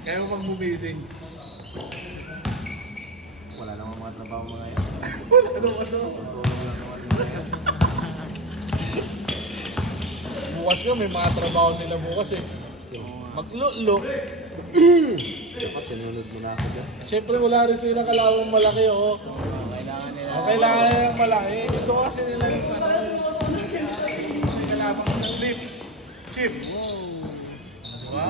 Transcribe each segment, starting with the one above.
Kaya mo pag bumising. Wala namang mga trabaho mga yan. Wala naman ano. Bukas nga, may mga trabaho sila bukas eh. Maglulo. Dapat sinunod mo na ako dyan. Siyempre wala rin silang kalawang malaki oh. Kailangan nila ng malaki. Gusto ko kasi nila yung ano. May kalawang ng lift. Chip. Diba?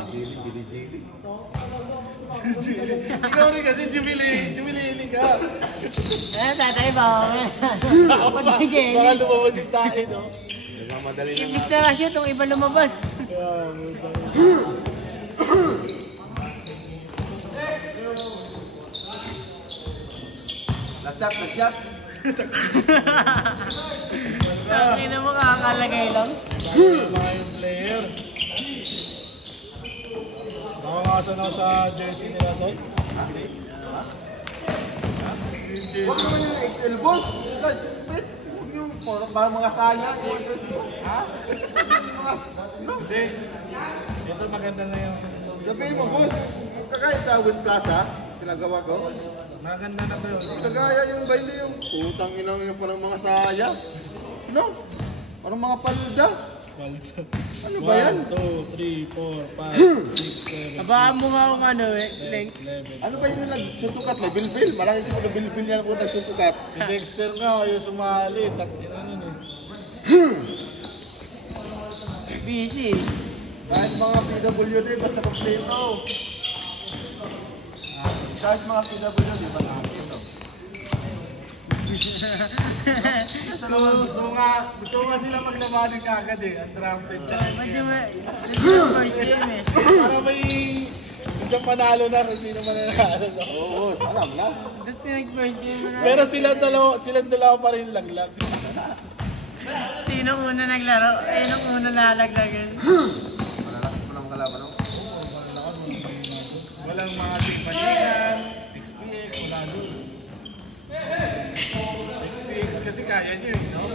Ikaw rin kasi Jubilini ka. Tatay ba? Baka lumabas yung tayo no? Nagmamadali na Imbis na kasi itong iba lumabas. Nag-shot. Sabi na mo kakalagay lang. Mga yung player. Nakakasa na sa jersey nila doon. Huwag naman yung XL boss. Guys, huwag yung parang mga sayang. Ha? Mga, no? Hindi. Ito maganda na yung... Sabihin mo boss, kakain sa Win Plaza, pinagawa ko. Maganda na to yun. Kagaya yung ba hindi yung putang inang yung parang mga sayang. No? Parang mga palda. Ano ba yan? 1, 2, 3, 4, 5, 6, 7, Abaan mo nga kung ano eh. 11. Ano ba yung nagsusukat? May bilbil. Malaki siguro bilbil yan kung nagsusukat. Si Dexter nga, yung sumali. Takina nun eh. Busy. Kahit mga PWD, basta pag-play mo. Kahit mga PWD, ba natin, no? Gusto nga sila maglabanin ka agad eh. Undrafted ka. Medyo first game eh. Para may isang panalo na kung sino mananalo. Oo, alam na. Ba't pinag-first game mo na? Pero silang dalawa pa rin laglag. Sino una naglaro? Nung una lalaglagan. Malalakas mo lang kalaban, no? Walang mga tingpalingan, XPX, wala doon. XPX kasi kaya nyo eh, no?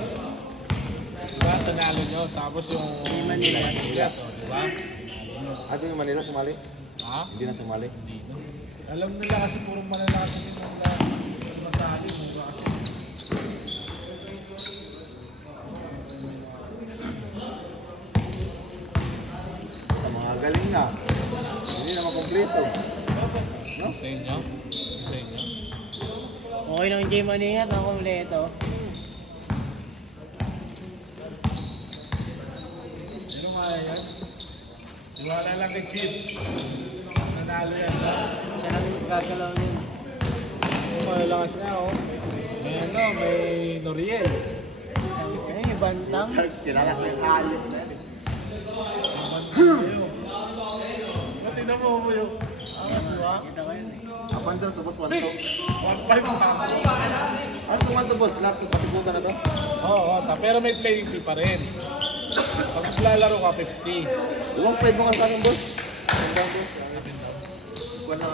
Diba? Tanalo nyo, tapos yung Manila, diba? Ano yung Manila sumali? Ha? Hindi na sumali. Hindi no? Alam nila kasi puro mananalo nila masali mo ba? Mga galing na. Hindi na makompleto. No? Sa inyo? Sa inyo? Okay nung game ano yan, ang kumpleto. Sino kaya yan? Iwala lang kay Kid. Nanalo yan. Siya lang gagalaw din. Malalakas nga oh. May ano, may Noriel. Ay, bantang. Kilala ko yung hayop na yan. Pati na mo yung... Kita ko yun eh. Apan dyan, tapos 1-2. 1-5 pa. Ano kung 1-2 boss? Lahat yung patigutan na to? Oo, pero may playing fee pa rin. Pag lalaro ka, 50. Iwang 5 mo nga sa akin boss. Ang down boss. Ikuha na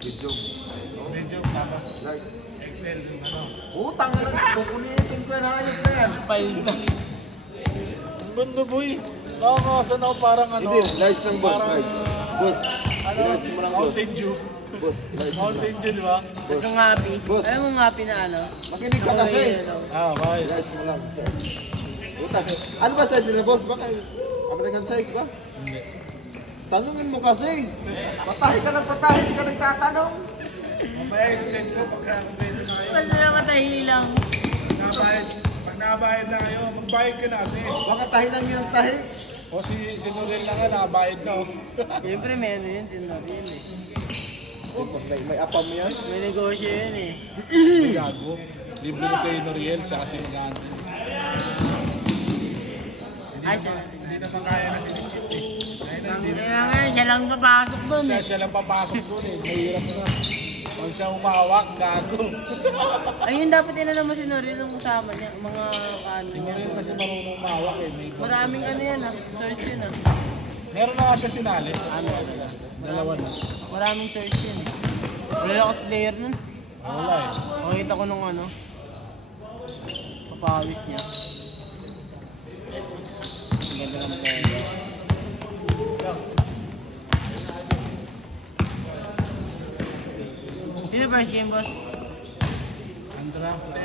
video. Medyo tapos Like. Excel yung ano. Utang na lang. Kukulitin ko yung hayop na yan. Ang ganda boy. Nakakasan ako parang ano. Hindi, lights lang boss. Parang, Lights. Boss. ano, Lights mo lang boss. Mountain Dew. Boss. Lights. Mountain Dew, di ba? Ba't kang happy? Boss. Alam mo happy na ano? Makinig ka kasi. Ah, bakit? Lights mo lang. Sir. Utang. Ano ba size nila boss? Baka American size ba? Hindi. Tanungin mo kasi. Patahi ka ng patahi. Hindi ka nagtatanong. Mamaya i-send ko pagka pwede na kayo. Wala na matahi lang. Pag nabayad na kayo, magbayad ka na kasi. Baka tahi lang yan tahi. O si Norel na nga, nakabayad na oh. Siyempre may ano yun, sinaril eh. May apam yan. May negosyo yun eh. May gago. Libre ko sa Noriel, siya kasi mag-aantay. Siya. Hindi naman kaya na sinichip eh. Hindi na nga, siya lang papasok doon eh. Siya lang papasok doon eh. Mahirap na. Pag siya umawak, gago. Ayun, dapat inano mo si Nori nung kasama niya, mga ano Si niya. Norel kasi marunong umawak eh. Maraming ano yan ah, search yun ah. Meron na nga siya sinali. Ano? Dalawa na. Maraming search yun eh. Wala lang ako player nun. Wala eh. Makita ko nung ano, papawis niya. Ang ganda ng player. Sino first game, boss? Undrafted.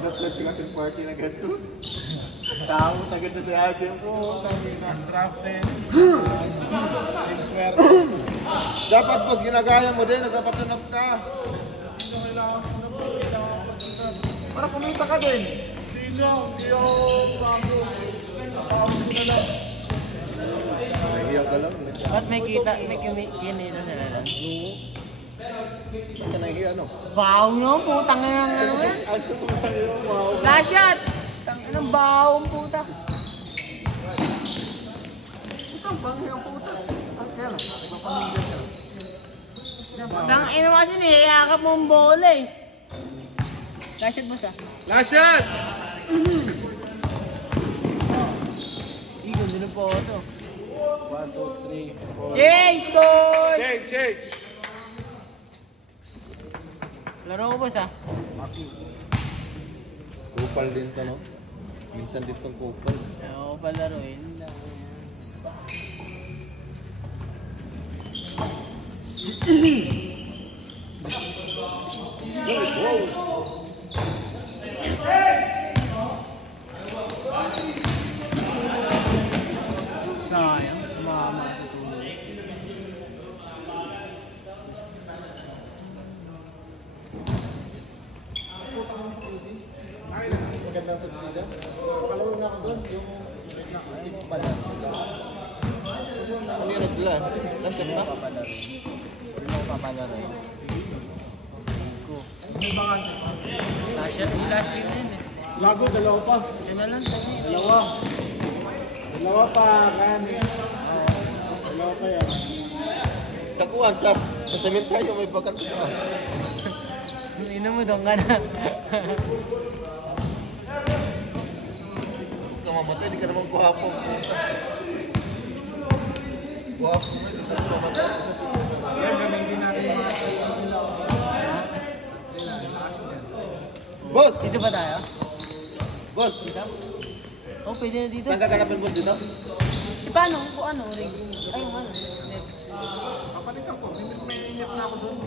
Dapat sila sa party na gano'n. Tao, tagad na si Ate po. Undrafted. Dapat boss, ginagaya mo din, nagpapatanap ka. Para kumita ka din. Hindi ako bago. Tapos ko na lang. Nahihiyak ka lang. Ba't may kita, may kinita sila lang? Ba't ka nahihiya, ano? Bahaw nyo, putang na lang ano yan. Flash shot! Tangin ng bahaw ang puta. Ito, bangin ang puta. Ang kaya lang, magpapamigyan ka. Tangin mo kasi niyayakap mo ang bola eh. Flash shot, boss ah. Last shot! Igon, din ang photo. 1, 2, 3, 4. Yay! Score! Change! Laro ko, boss ah. Kupal din to, no? Minsan din tong kupal. Oo, palaruin lang. Sayang, mama sa tuloy. Magandang sa tida. Kalaro na ako doon, yung pala. Ano yung nagla? Last shot na? Papalaro. Last shot, last game na yun eh. Lago, dalawa pa. Yan na lang, tayo. Dalawa pa, kan. Dalawa pa yan. Sa kuwan, sa sementeryo may bakat pa. Inom mo doon ka na. Kung mamatay, di ka naman kuhapo. Kuhapo mo, di ka naman mamatay. Yan, gamitin natin mga Boss! Dito ba tayo? Boss! Dito? Oh, pwede na dito. Saan ka kakapin boss dito? Eh, paano? Kung ano? Ay, yung ano? Net. Kapalitan ko, may inyak na ako doon.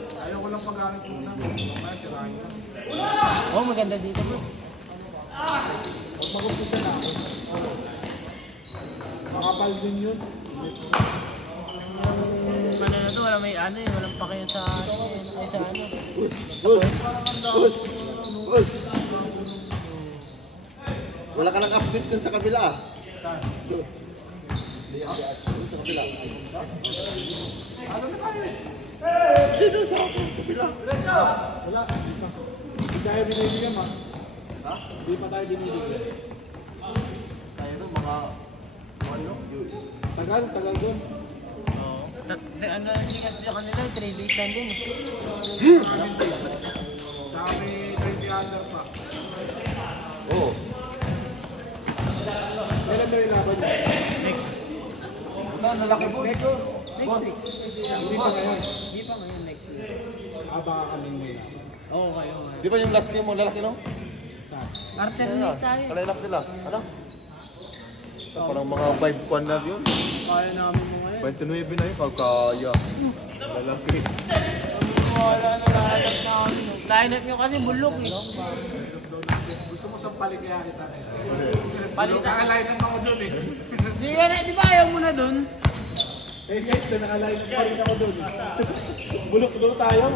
Ayaw ko lang pag-gamit ko na. Mamaya, sirahin na. Oh, maganda dito, boss. Huwag mag-umpisa na ako. Makapal din yun. Ano na to? Walang may ano eh. Walang pakayo sa ano. Ay, sa ano. Boss! Boss! Boss! Wala ka nang update dun sa kabila ah. Saan? Sa kabila. Ano na tayo? Dito sa kabila. Wala. Hindi tayo binibigyan, ma. Ha? Hindi pa tayo binibigyan. Tayo no, mga... Ano? Tagal doon. Oo. Ano hindi kasi sa kanila, 3 days lang din eh. Saka may 20 under pa. Oo. Kailan daw yung laban niya? Next. Nalaki po. Next week. Hindi pa ngayon. Hindi pa ngayon, next week. Baka kaming nila. Oo, kayo nga. Di ba yung last game mo lalaki no? Saan? Alternate tayo. Kalailak nila. Ano? Parang mga 5-1 na yun. Kaya namin mo ngayon. 29 na yun. Kaya. Lalaki. Wala na lahat na kami. Line-up nyo kasi bulok eh. Gusto mo sa paligaya kita. Palitan. Nakaline up ako doon eh. Di ba ayaw mo na dun? Eh guys, nakaline up pa rin ako doon. Bulok doon tayo.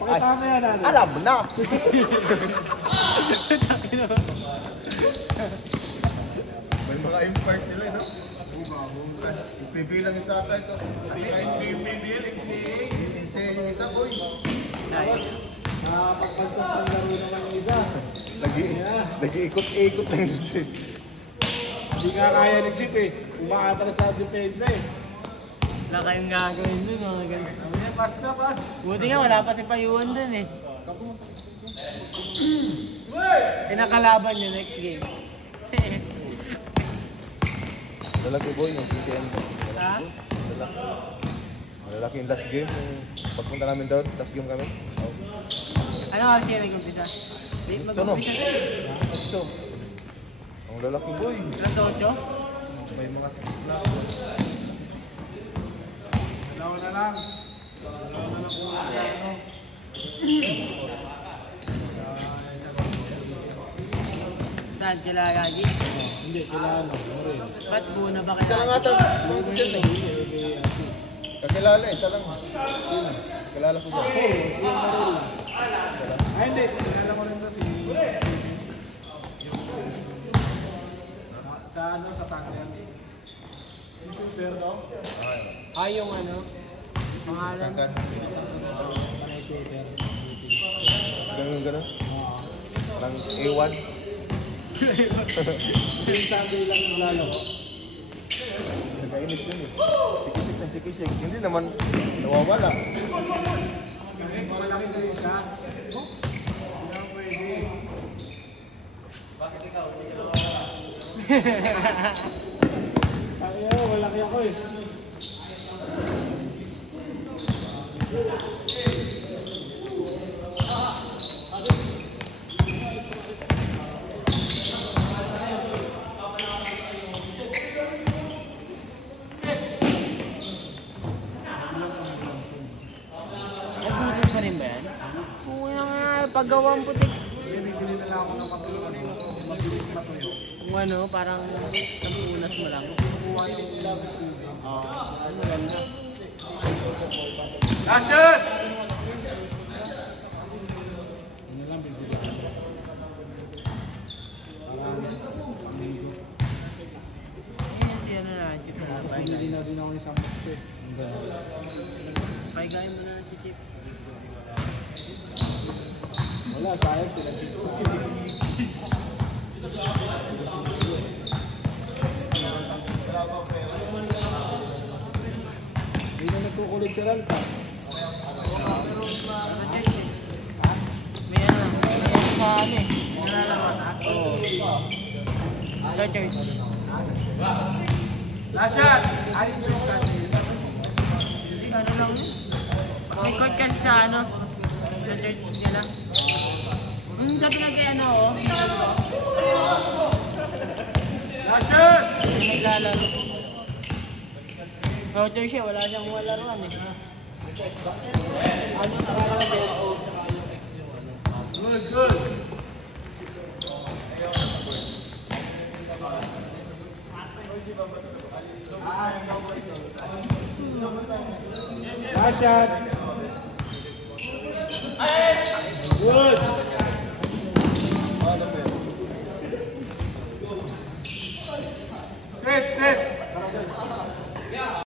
Pakita mo yan, ano? Alam na. May mga impart sila, no? Ipibilang isa ka ito. Insane yung isa, boy. Nakapagpansang panlaro naman yung isa. Nag-iikot-ikot lang doon. Hindi nga kaya ni Chip eh. Umaatras sa depensa eh. Wala kayong gagawin dun, mga ganun. Sabi niya, pass na, pass. Buti nga, wala pa si Payuan dun eh. Pinakalaban nyo next game. Lalaki, boy, yung PTM. Ha? Malalaki yung last game. Pagpunta namin doon, last game kami. Ano kasi yung nag-umpisa? So, no? So, ang lalaki, boy. Alas 8? May mga 6 na. Wala na lang. Dalawa na lang kung ano. Saan kila Gagi? Hindi, sila ano. Ba't buo na ba Isa kaya? lang ata. Mga dyan eh. Kakilala isa lang. Sino? Kilala ko dyan. Ay, hindi. Kilala ko rin to si... Sa ano, sa Tangyan. Yung shooter, no? Yung ano? Pangalan? Kan. Panay shooter. Ganun. Parang A1. Yung Sunday lang yung lalo. Nagkainis yun eh. Sikisik na sikisik. Hindi naman nawawala. Malaki kayo siya. Hindi naman pwede. Ay, malaki ako eh. Nagbutik pa rin ba yan? Oo nga, paggawang putik. Bibili na lang ako ng mabilis matuyo. Kung ano, parang napunas mo lang. Kukuha yung love. Oo, ano ganda. Dasher! Ano lang, bibili ko. Ayun si ano na, Chip na. Tapos bumili na din ako ng isang box eh. Ang ganda. Paigayin mo na si Chip. Wala, sayang sila dito sa hindi na nagkukulit si Ralph. May ano, sa ano eh. Nalalaman ha? Oo. Sa church. Lashat! Ayun yung Sunday. Hindi ano lang yun. May court kasi sa ano. Sa church nila. Sabi nga kay ano oh. Lashat! Hindi naglalaro. Router siya, wala siyang malaruan eh. Ano nakala ko? Good, good. Lashat! Good! Set, set!